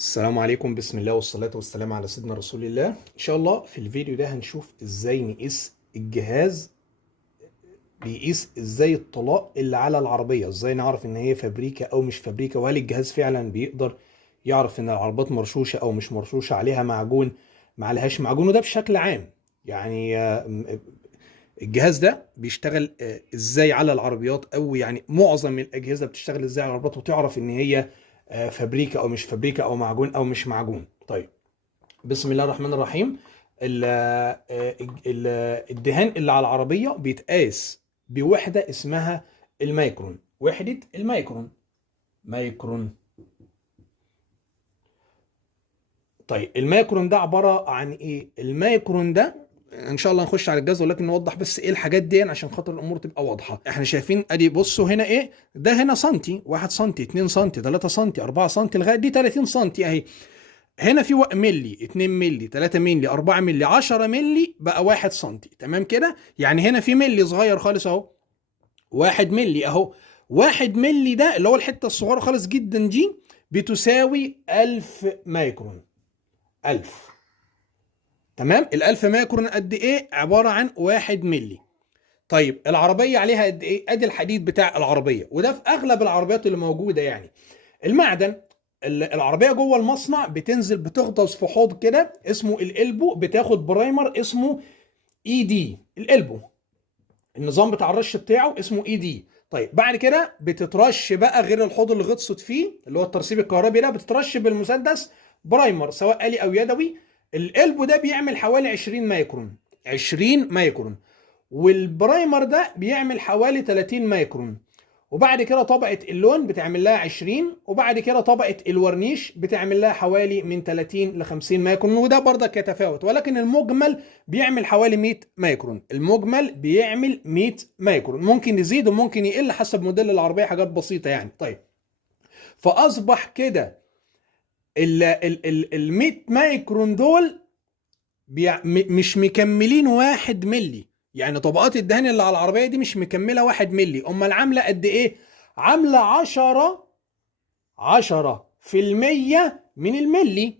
السلام عليكم، بسم الله والصلاة والسلام على سيدنا رسول الله. إن شاء الله في الفيديو ده هنشوف إزاي نقيس الجهاز بيقيس إزاي الطلاء اللي على العربية، إزاي نعرف إن هي فابريكا أو مش فابريكا، وهل الجهاز فعلا بيقدر يعرف إن العربات مرشوشة أو مش مرشوشة، عليها معجون ما عليهاش معجون. وده بشكل عام يعني الجهاز ده بيشتغل إزاي على العربيات، أو يعني معظم الأجهزة بتشتغل إزاي على العربيات وتعرف إن هي فابريكا او مش فابريكا او معجون او مش معجون. طيب، بسم الله الرحمن الرحيم. الدهان اللي على العربيه بيتقاس بوحده اسمها الميكرون. وحده الميكرون، ميكرون. طيب، الميكرون ده عباره عن ايه؟ الميكرون ده ان شاء الله نخش على الجهاز، ولكن نوضح بس ايه الحاجات دي عشان خاطر الامور تبقى واضحه. احنا شايفين ادي، بصوا هنا ايه ده؟ هنا سنتي، 1 سنتي، 2 سنتي، 3 سنتي، 4 سنتي، لغايه دي 30 سنتي اهي. هنا في ملي، 2 ملي، 3 ملي، 4 ملي، 10 ملي، بقى 1 سنتي. تمام كده؟ يعني هنا في ملي صغير خالص اهو، 1 ملي اهو. 1 ملي ده اللي هو الحته الصغيره خالص جدا دي بتساوي 1000 مايكرون. 1000. تمام؟ ال1000 مايكرون قد ايه؟ عباره عن 1 ملي. طيب، العربيه عليها قد ايه؟ ادي الحديد بتاع العربيه، وده في اغلب العربيات اللي موجوده يعني. المعدن، العربيه جوه المصنع بتنزل بتغطس في حوض كده اسمه القلبو، بتاخد برايمر اسمه اي دي. القلبو النظام بتاع الرش بتاعه اسمه اي دي. طيب، بعد كده بتترش بقى، غير الحوض اللي غطست فيه اللي هو الترسيب الكهربي ده، بتترش بالمسدس برايمر سواء آلي او يدوي. القلبو ده بيعمل حوالي 20 مايكرون. 20 مايكرون. والبرايمر ده بيعمل حوالي 30 مايكرون. وبعد كده طبقة اللون بتعمل لها 20، وبعد كده طبقة الورنيش بتعمل لها حوالي من 30 ل 50 مايكرون، وده برضك يتفاوت، ولكن المجمل بيعمل حوالي 100 مايكرون. المجمل بيعمل 100 مايكرون، ممكن يزيد وممكن يقل حسب موديل العربية، حاجات بسيطة يعني. طيب، فأصبح كده ال 100 مايكرون دول مش مكملين 1 ملي. يعني طبقات الدهان اللي على العربية دي مش مكملة 1 ملي، امال عاملة قد ايه؟ عاملة 10% من الملي.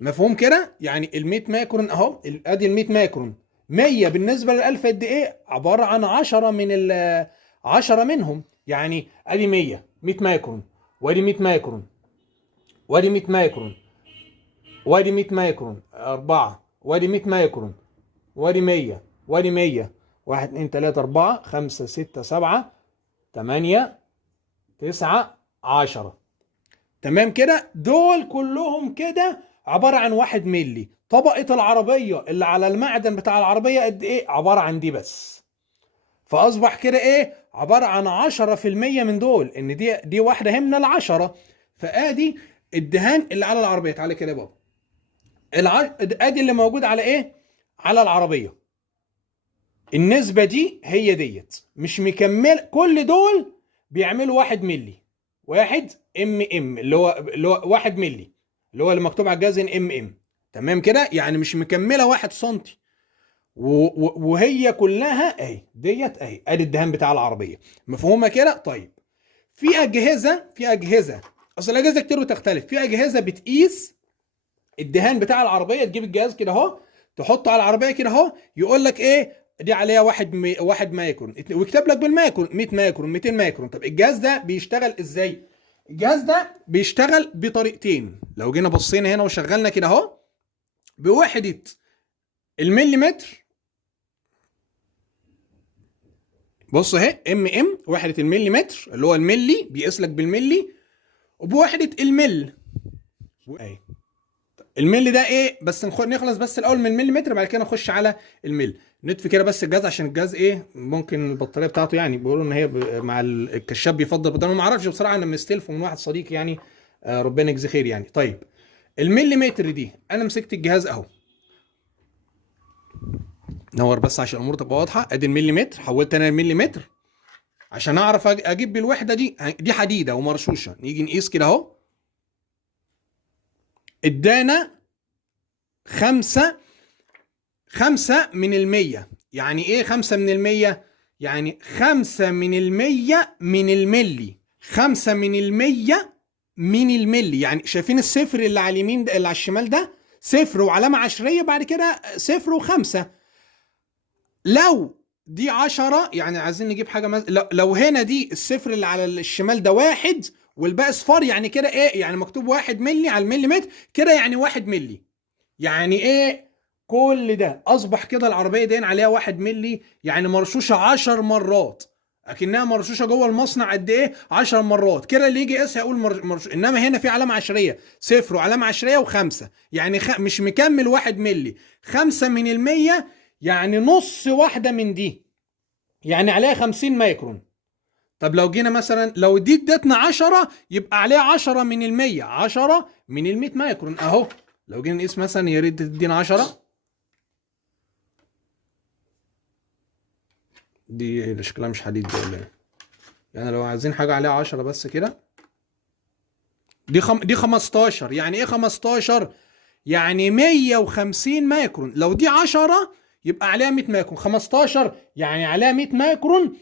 مفهوم كده؟ يعني ال 100 مايكرون اهو، ادي ال 100 مايكرون، 100 بالنسبة لل1000 قد ايه؟ عبارة عن 10 من 10 منهم. يعني ادي 100 مايكرون، وادي 100 مايكرون، وادي 100 مايكرون، وادي 100 مايكرون 4، وادي 100 مايكرون، وادي 100، وادي 100. 1 2 3 4 5 6 7 8 9 10. تمام كده؟ دول كلهم كده عبارة عن 1 ملي. طبقة العربية اللي على المعدن بتاع العربية قد ايه؟ عبارة عن دي بس. فأصبح كده ايه؟ عبارة عن 10% من دول، ان دي واحدة هي من العشرة. فادي الدهان اللي على العربية. تعالى كده يا بابا. ادي اللي موجود على ايه؟ على العربية. النسبة دي هي ديت مش مكمل، كل دول بيعملوا 1 ملي. 1 ام اللي هو 1 ملي، اللي هو اللي مكتوب على الجهاز ام. تمام كده؟ يعني مش مكملة 1 سنتي. وهي كلها اهي ديت اهي، ادي الدهان بتاع العربية. مفهومة كده؟ طيب، في اجهزة اصل الاجهزة كتير وتختلف. في اجهزة بتقيس الدهان بتاع العربيه، تجيب الجهاز كده اهو، تحطه على العربيه كده اهو، يقول لك ايه دي عليها 1 مايكرون، ويكتب لك بالمايكرون 100 مايكرون، 200 مايكرون. طب الجهاز ده بيشتغل ازاي؟ الجهاز ده بيشتغل بطريقتين. لو جينا بصينا هنا وشغلنا كده اهو بوحده المليمتر. بص اهي وحده المليمتر اللي هو الملي، بيقيس لك بالملي، وبوحده اهي. الملي ده ايه؟ بس نخلص بس الاول من المليمتر، بعد كده نخش على الملي. نطفي كده بس الجهاز، عشان الجهاز ايه، ممكن البطاريه بتاعته يعني بيقولوا ان هي مع الكشاف بيفضل بطاريه، ما اعرفش بصراحه، انا مستلفه من واحد صديق يعني. ربنا يجزيه خير يعني. طيب، المليمتر دي انا مسكت الجهاز اهو، نور بس عشان الامور تبقى واضحه. ادي المليمتر، حولت انا المليمتر عشان اعرف اجيب بالوحده دي حديده ومرشوشه. نيجي نقيس كده اهو، ادانا 5 من 100. يعني ايه 5 من 100؟ يعني 5 من 100 من الملي. 5 من 100 من الملي. يعني شايفين الصفر اللي على اليمين ده اللي على الشمال ده صفر وعلامة عشرية، بعد كده صفر وخمسة. لو دي 10 يعني عايزين نجيب حاجة لو هنا دي الصفر اللي على الشمال ده واحد والباقي صفار، يعني كده ايه؟ يعني مكتوب 1 ملي على المليمتر كده، يعني 1 ملي. يعني ايه كل ده؟ اصبح كده العربيه دي عليها 1 ملي، يعني مرشوشه 10 مرات، اكنها مرشوشه جوه المصنع قد ايه؟ 10 مرات. كده اللي يجي يقيسها يقول انما هنا في علامه عشريه صفر وعلامه عشريه وخمسه، يعني مش مكمل 1 ملي، 5 من المية، يعني نص واحده من دي، يعني عليها 50 مايكرون. طب لو جينا مثلا لو دي ادتنا 10 يبقى عليها 10 من المية، 10 من ال 100 مايكرون اهو. لو جينا نقيس مثلا، يا ريت تدينا 10، دي شكلها مش حديد ده ولا ايه؟ يعني لو عايزين حاجه عليها 10 بس كده، دي 15. يعني ايه 15؟ يعني 150 مايكرون. لو دي 10 يبقى عليها 100 مايكرون، 15 يعني عليها 100 مايكرون،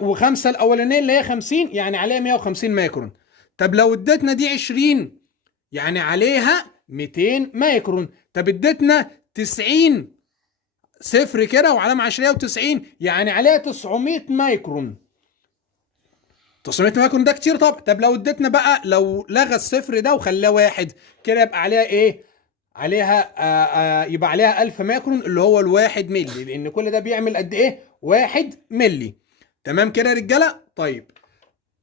وخمسه الاولانيه اللي هي 50 يعني عليها 150 مايكرون. طب لو ادتنا دي 20 يعني عليها 200 مايكرون. طب ادتنا 90 صفر كده وعلامه عشريه و90 يعني عليها 900 مايكرون. 900 مايكرون ده كتير طبعا. طب لو ادتنا بقى، لو لغى الصفر ده وخلاه واحد كده، يبقى عليها ايه؟ عليها يبقى عليها 1000 مايكرون اللي هو الواحد ملي، لان كل ده بيعمل قد ايه؟ 1 ملي. تمام كده يا رجاله؟ طيب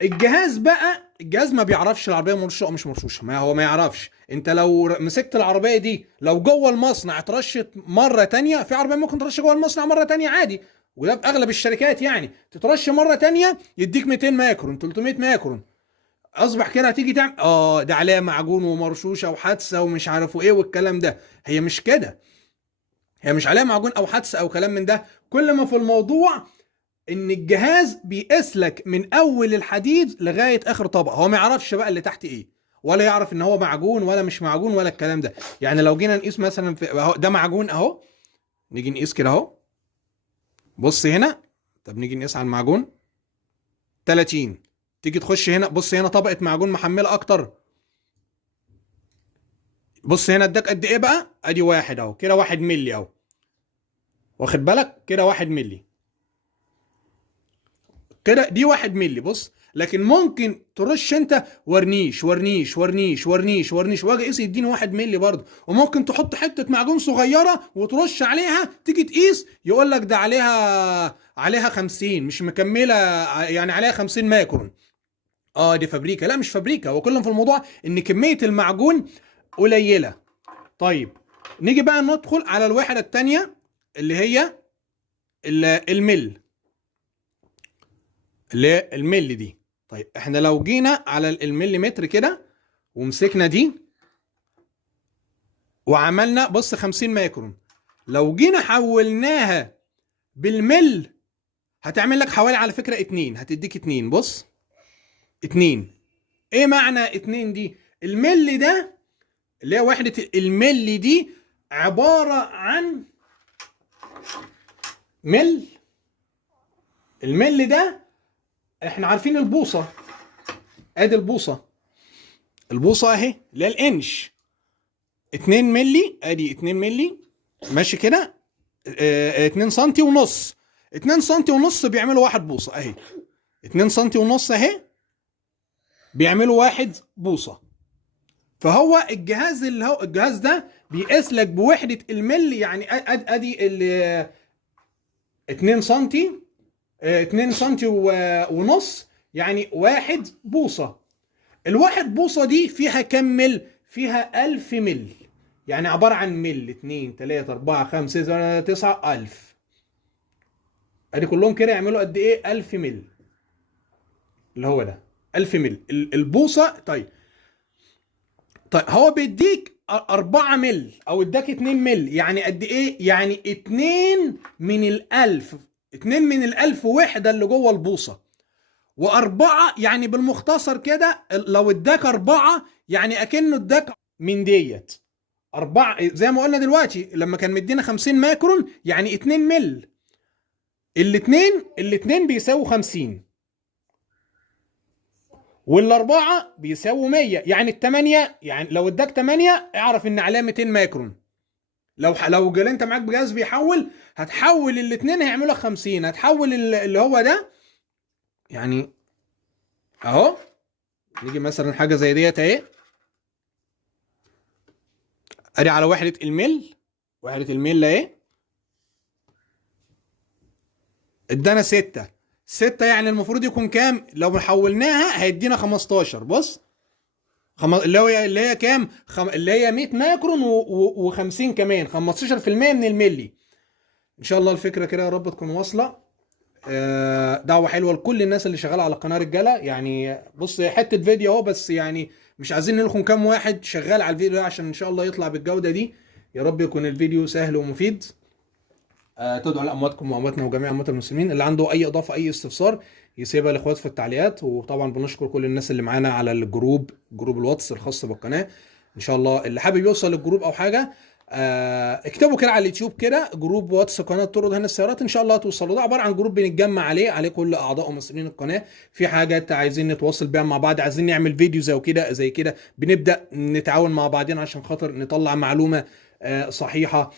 الجهاز بقى، الجهاز ما بيعرفش العربيه مرشوشه او مش مرشوشه، ما هو ما يعرفش. انت لو مسكت العربيه دي لو جوه المصنع اترشت مره تانية، في عربيه ممكن ترش جوه المصنع مره تانية عادي، وده في اغلب الشركات، يعني تترش مره تانية يديك 200 مايكرون 300 مايكرون. اصبح كده هتيجي تعمل ده عليها معجون ومرشوشه وحادثه ومش عارف ايه والكلام ده. هي مش كده، هي مش عليها معجون او حادثه او كلام من ده. كل ما في الموضوع ان الجهاز بيقيس لك من اول الحديد لغايه اخر طبقه، هو ما يعرفش بقى اللي تحت ايه، ولا يعرف ان هو معجون ولا مش معجون ولا الكلام ده. يعني لو جينا نقيس مثلا في اهو ده معجون اهو، نيجي نقيس كده اهو، بص هنا. طب نيجي نقيس على المعجون 30، تيجي تخش هنا بص هنا طبقه معجون محمله اكتر، بص هنا اداك قد ايه بقى؟ ادي واحد اهو، كده 1 ملي اهو، واخد بالك؟ كده 1 ملي كده، دي 1 ملي. بص، لكن ممكن ترش انت ورنيش ورنيش ورنيش ورنيش ورنيش واجي اقيس يديني 1 ملي برضه. وممكن تحط حته معجون صغيره وترش عليها، تيجي تقيس يقول لك ده عليها 50 مش مكمله، يعني عليها 50 مايكرون. دي فابريكا. لا مش فابريكا، هو كلهم في الموضوع ان كميه المعجون قليله. طيب نيجي بقى ندخل على الوحده الثانيه اللي هي المل، اللي هي الملي دي. طيب احنا لو جينا على المليمتر كده ومسكنا دي وعملنا بص 50 مايكرون، لو جينا حولناها بالمل هتعمل لك حوالي على فكرة 2، هتديك 2. بص 2، ايه معنى 2 دي؟ الملي ده اللي هي وحدة الملي دي عبارة عن الملي ده احنا عارفين البوصة، ادي البوصة اهي اللي هي الانش، 2 ملي، ادي 2 ملي ماشي كده، 2 سنتي ونص، 2 سنتي ونص بيعملوا 1 بوصة اهي، 2 سنتي ونص اهي بيعملوا 1 بوصة. فهو الجهاز ده بيقيس لك بوحدة الملي، يعني ادي 2 سنتي، 2 سنتي ونص، يعني 1 بوصة. الواحد بوصة دي فيها كم مل؟ فيها 1000 مل، يعني عبارة عن مل 2 3 4 5 6 9 1000، ادي كلهم كده يعملوا قد ايه؟ 1000 مل، اللي هو ده 1000 مل البوصة. طيب هو بيديك 4 مل او اداك 2 مل، يعني قد ايه؟ يعني 2 من الألف، 2 من الألف وحدة اللي جوه البوصة. وأربعة يعني بالمختصر كده، لو اداك 4 يعني أكنه اداك من ديت 4، زي ما قلنا دلوقتي لما كان مدينا 50 مايكرون يعني 2 مل، الاثنين بيساووا 50. والاربعه بيساووا 100. يعني الثمانيه، يعني لو اداك 8 اعرف ان عليها 200 مايكرون. لو جال انت معاك بجهاز بيحول، هتحول الاثنين هيعملوا لك 50. هتحول اللي هو ده يعني اهو. نيجي مثلا حاجه زي ديت اهي، ادي على وحده الميل. وحده الميل اهي ادانا 6. 6 يعني المفروض يكون كام؟ لو حولناها هيدينا 15. بص اللي هي كام؟ اللي هي 100 مايكرون و50 كمان 15% من الملي. ان شاء الله الفكره كده يا رب تكون واصله. دعوه حلوه لكل الناس اللي شغاله على قناه رجاله. يعني بص حته فيديو اهو، بس يعني مش عايزين نلخم كام واحد شغال على الفيديو ده عشان ان شاء الله يطلع بالجوده دي. يا رب يكون الفيديو سهل ومفيد. تدعو لامواتكم وامواتنا وجميع اموات المسلمين. اللي عنده اي اضافه اي استفسار يسيبها لاخوات في التعليقات. وطبعا بنشكر كل الناس اللي معانا على جروب الواتس الخاص بالقناه. ان شاء الله اللي حابب يوصل للجروب او حاجه اكتبوا كده على اليوتيوب كده جروب واتس قناه طرق دهن السيارات، ان شاء الله هتوصلوا. ده عباره عن جروب بنتجمع عليه كل اعضاء ومسؤولين القناه. في حاجات عايزين نتواصل بيها مع بعض، عايزين نعمل فيديو زي كده بنبدا نتعاون مع بعضنا عشان خاطر نطلع معلومه صحيحه.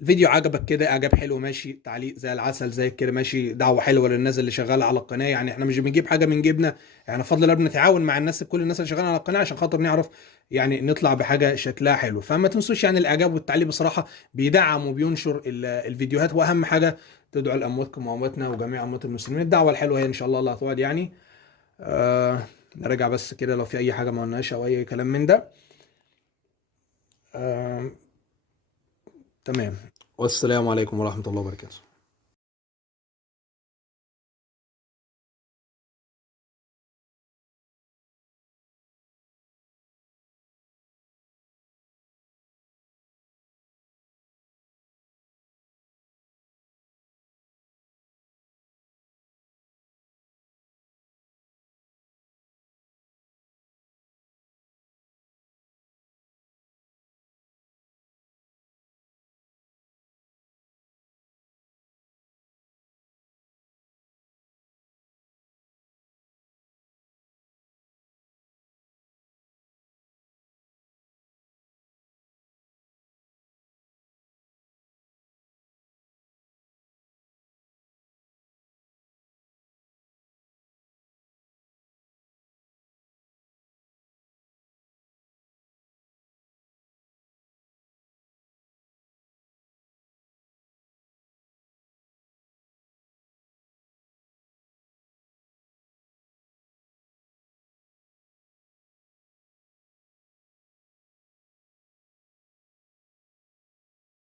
الفيديو عجبك كده اعجاب حلو ماشي، تعليق زي العسل زي كده ماشي، دعوه حلوه للناس اللي شغاله على القناه. يعني احنا مش بنجيب حاجه من جيبنا، يعني بفضل الله بنتعاون مع كل الناس اللي شغاله على القناه عشان خاطر نعرف يعني نطلع بحاجه شكلها حلو. فما تنسوش يعني الاعجاب والتعليق بصراحه بيدعم وبينشر الفيديوهات. واهم حاجه تدعوا لامواتكم وامواتنا وجميع اموات المسلمين. الدعوه الحلوه هي ان شاء الله اللي هتقعد يعني. نراجع بس كده لو في اي حاجه ما قلناش او اي كلام من ده. تمام. والسلام عليكم ورحمة الله وبركاته.